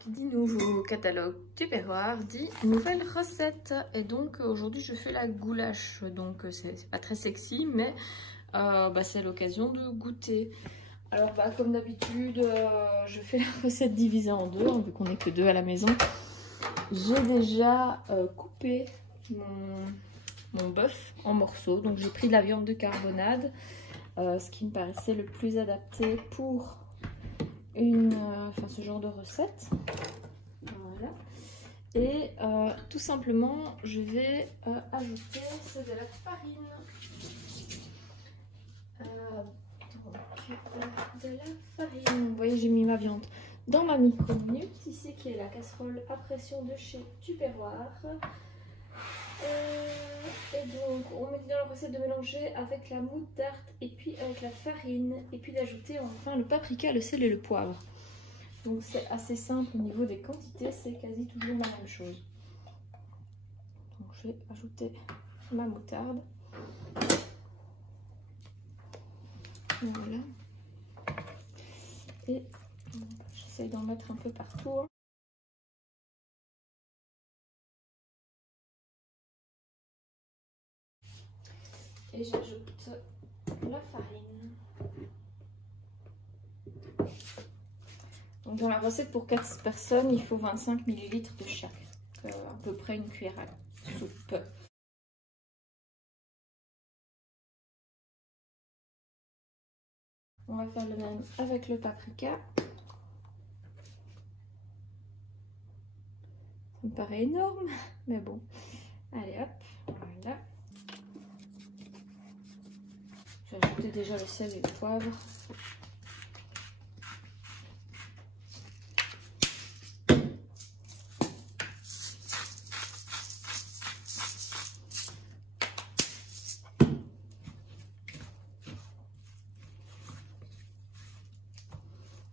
Qui dit nouveau catalogue Tupperware dit nouvelle recette. Et donc aujourd'hui je fais la goulash. Donc c'est pas très sexy, mais c'est l'occasion de goûter. Alors comme d'habitude, je fais la recette divisée en deux, vu qu'on n'est que deux à la maison. J'ai déjà coupé mon bœuf en morceaux. Donc j'ai pris de la viande de carbonade, ce qui me paraissait le plus adapté pour ce genre de recette. Voilà. Et tout simplement je vais ajouter de la farine. De la farine. Vous voyez, j'ai mis ma viande dans ma micro-minute ici, qui est la casserole à pression de chez Tupperware. Et donc on met dans la recette de mélanger avec la moutarde et puis avec la farine, et puis d'ajouter enfin le paprika, le sel et le poivre. Donc c'est assez simple au niveau des quantités, c'est quasi toujours la même chose. Donc je vais ajouter ma moutarde. Voilà. Et j'essaie d'en mettre un peu partout. Et j'ajoute la farine. Donc dans la recette pour 4 personnes, il faut 25 ml de chaque. À peu près une cuillère à soupe. On va faire le même avec le paprika. Ça me paraît énorme, mais bon. Allez hop, voilà. J'ai ajouté déjà le sel et le poivre.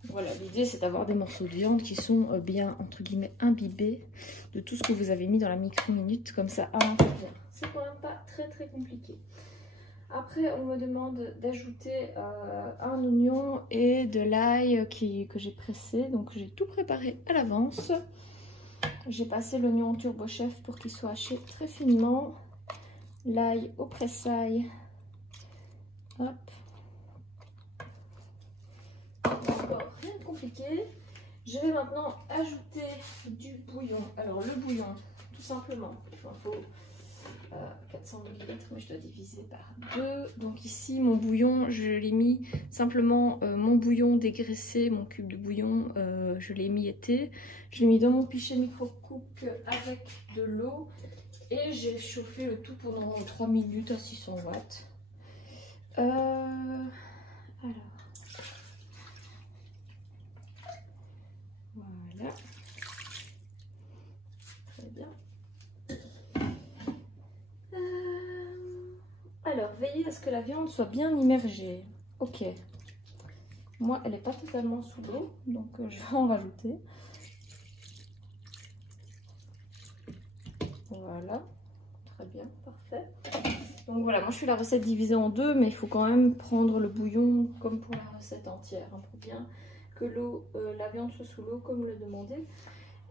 Voilà, l'idée c'est d'avoir des morceaux de viande qui sont bien, entre guillemets, imbibés de tout ce que vous avez mis dans la micro-minute, comme ça avant de faire. C'est quand même pas très compliqué. Après, on me demande d'ajouter un oignon et de l'ail que j'ai pressé. Donc j'ai tout préparé à l'avance. J'ai passé l'oignon en turbo chef pour qu'il soit haché très finement. L'ail au presse-ail. Hop. Rien de compliqué. Je vais maintenant ajouter du bouillon. Alors le bouillon, tout simplement, il faut 400 ml, mais je dois diviser par 2. Donc ici mon bouillon, je l'ai mis simplement mon bouillon dégraissé, mon cube de bouillon, je l'ai émietté. Je l'ai mis dans mon pichet micro-cook avec de l'eau et j'ai chauffé le tout pendant 3 minutes à 600 watts. Alors. Voilà. Très bien. Alors, veillez à ce que la viande soit bien immergée. Ok. Moi, elle n'est pas totalement sous l'eau, donc je vais en rajouter. Voilà. Très bien, parfait. Donc voilà, moi je fais la recette divisée en deux, mais il faut quand même prendre le bouillon comme pour la recette entière, hein, pour bien que la viande soit sous l'eau comme le demandait.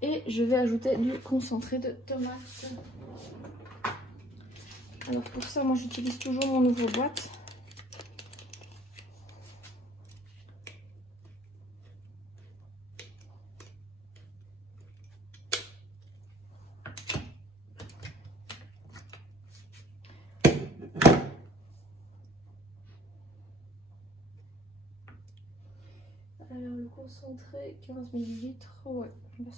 Et je vais ajouter du concentré de tomate. Alors pour ça, moi j'utilise toujours mon ouvre-boîte. Alors le concentré 15 ml, ouais,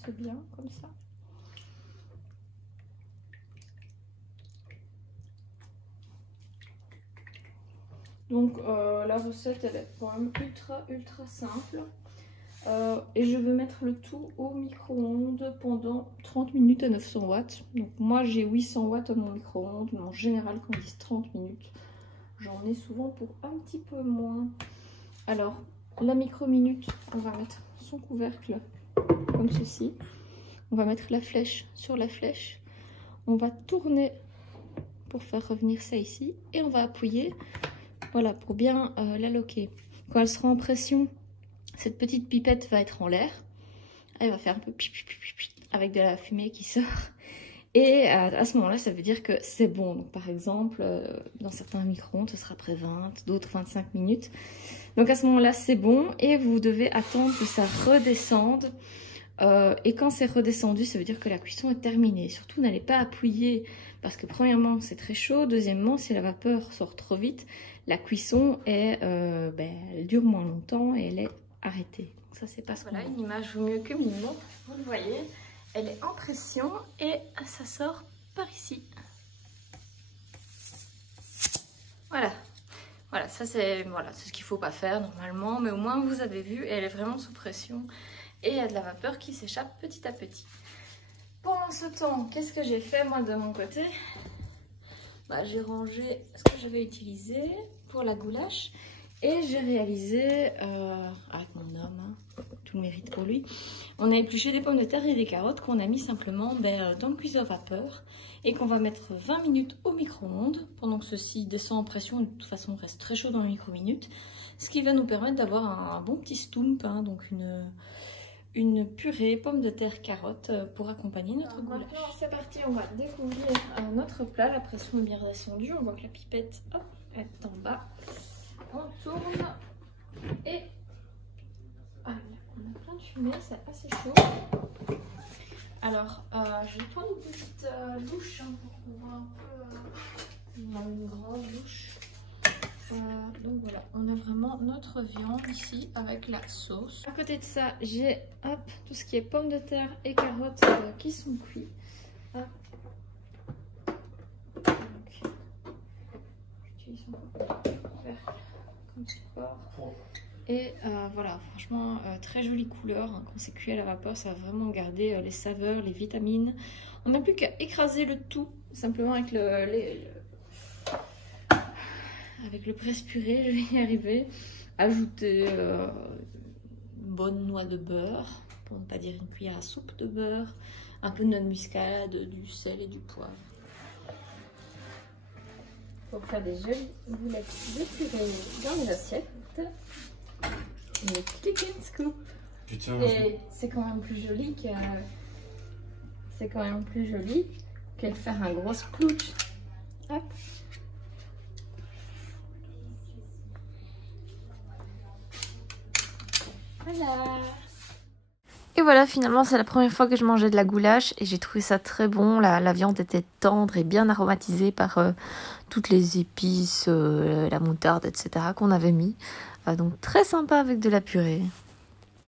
c'est bien comme ça. Donc la recette elle est quand même ultra simple. Et je vais mettre le tout au micro-ondes pendant 30 minutes à 900 watts. Donc moi j'ai 800 watts à mon micro-ondes, mais en général quand ils disent 30 minutes, j'en ai souvent pour un petit peu moins. Alors la micro-minute, on va mettre son couvercle comme ceci. On va mettre la flèche sur la flèche. On va tourner pour faire revenir ça ici. Et on va appuyer, voilà, pour bien la loquer. Quand elle sera en pression, cette petite pipette va être en l'air. Elle va faire un peu avec de la fumée qui sort. Et à ce moment-là, ça veut dire que c'est bon. Donc, par exemple, dans certains micro-ondes, ce sera après 20, d'autres 25 minutes. Donc à ce moment-là, c'est bon. Et vous devez attendre que ça redescende. Et quand c'est redescendu, ça veut dire que la cuisson est terminée. Surtout, n'allez pas appuyer parce que premièrement, c'est très chaud. Deuxièmement, si la vapeur sort trop vite, la cuisson est, elle dure moins longtemps et elle est arrêtée. Donc ça, c'est pas ce qu'on veut. Voilà, une image vaut mieux que mille mots. Vous le voyez, elle est en pression et ça sort par ici. Voilà. Voilà, ça c'est ce qu'il ne faut pas faire normalement, mais au moins vous avez vu, elle est vraiment sous pression et il y a de la vapeur qui s'échappe petit à petit. Pendant ce temps, qu'est-ce que j'ai fait moi de mon côté? J'ai rangé ce que j'avais utilisé pour la goulash et j'ai réalisé, avec mon homme, tout le mérite pour lui, on a épluché des pommes de terre et des carottes qu'on a mis simplement dans le cuiseur à vapeur et qu'on va mettre 20 minutes au micro-ondes pendant que ceci descend en pression et de toute façon reste très chaud dans le micro-minutes, ce qui va nous permettre d'avoir un bon petit stoump, donc une purée pommes de terre carottes pour accompagner notre goulash. Maintenant c'est parti, on va découvrir notre plat, la pression est bien descendue, on voit que la pipette est en bas, on tourne et on a plein de fumée, c'est assez chaud. Alors, je vais prendre une petite douche pour qu'on voit un peu une grande douche. Donc voilà, on a vraiment notre viande ici avec la sauce. À côté de ça, j'ai tout ce qui est pommes de terre et carottes qui sont cuits. J'utilise un couvercle comme support. Et voilà, franchement, très jolie couleur. Quand c'est cuit à la vapeur, ça va vraiment garder les saveurs, les vitamines. On n'a plus qu'à écraser le tout, simplement avec avec le presse-purée, je vais y arriver. Ajouter une bonne noix de beurre, pour ne pas dire une cuillère à soupe de beurre, un peu de noix de muscade, du sel et du poivre. Pour faire des jolies boulettes de purée dans les assiettes. Le click and scoop. Et c'est quand même plus joli que de faire un gros splouch. Hop. Voilà. Et voilà, finalement c'est la première fois que je mangeais de la goulash et j'ai trouvé ça très bon. La viande était tendre et bien aromatisée par toutes les épices, la moutarde, etc. qu'on avait mis. Donc très sympa avec de la purée.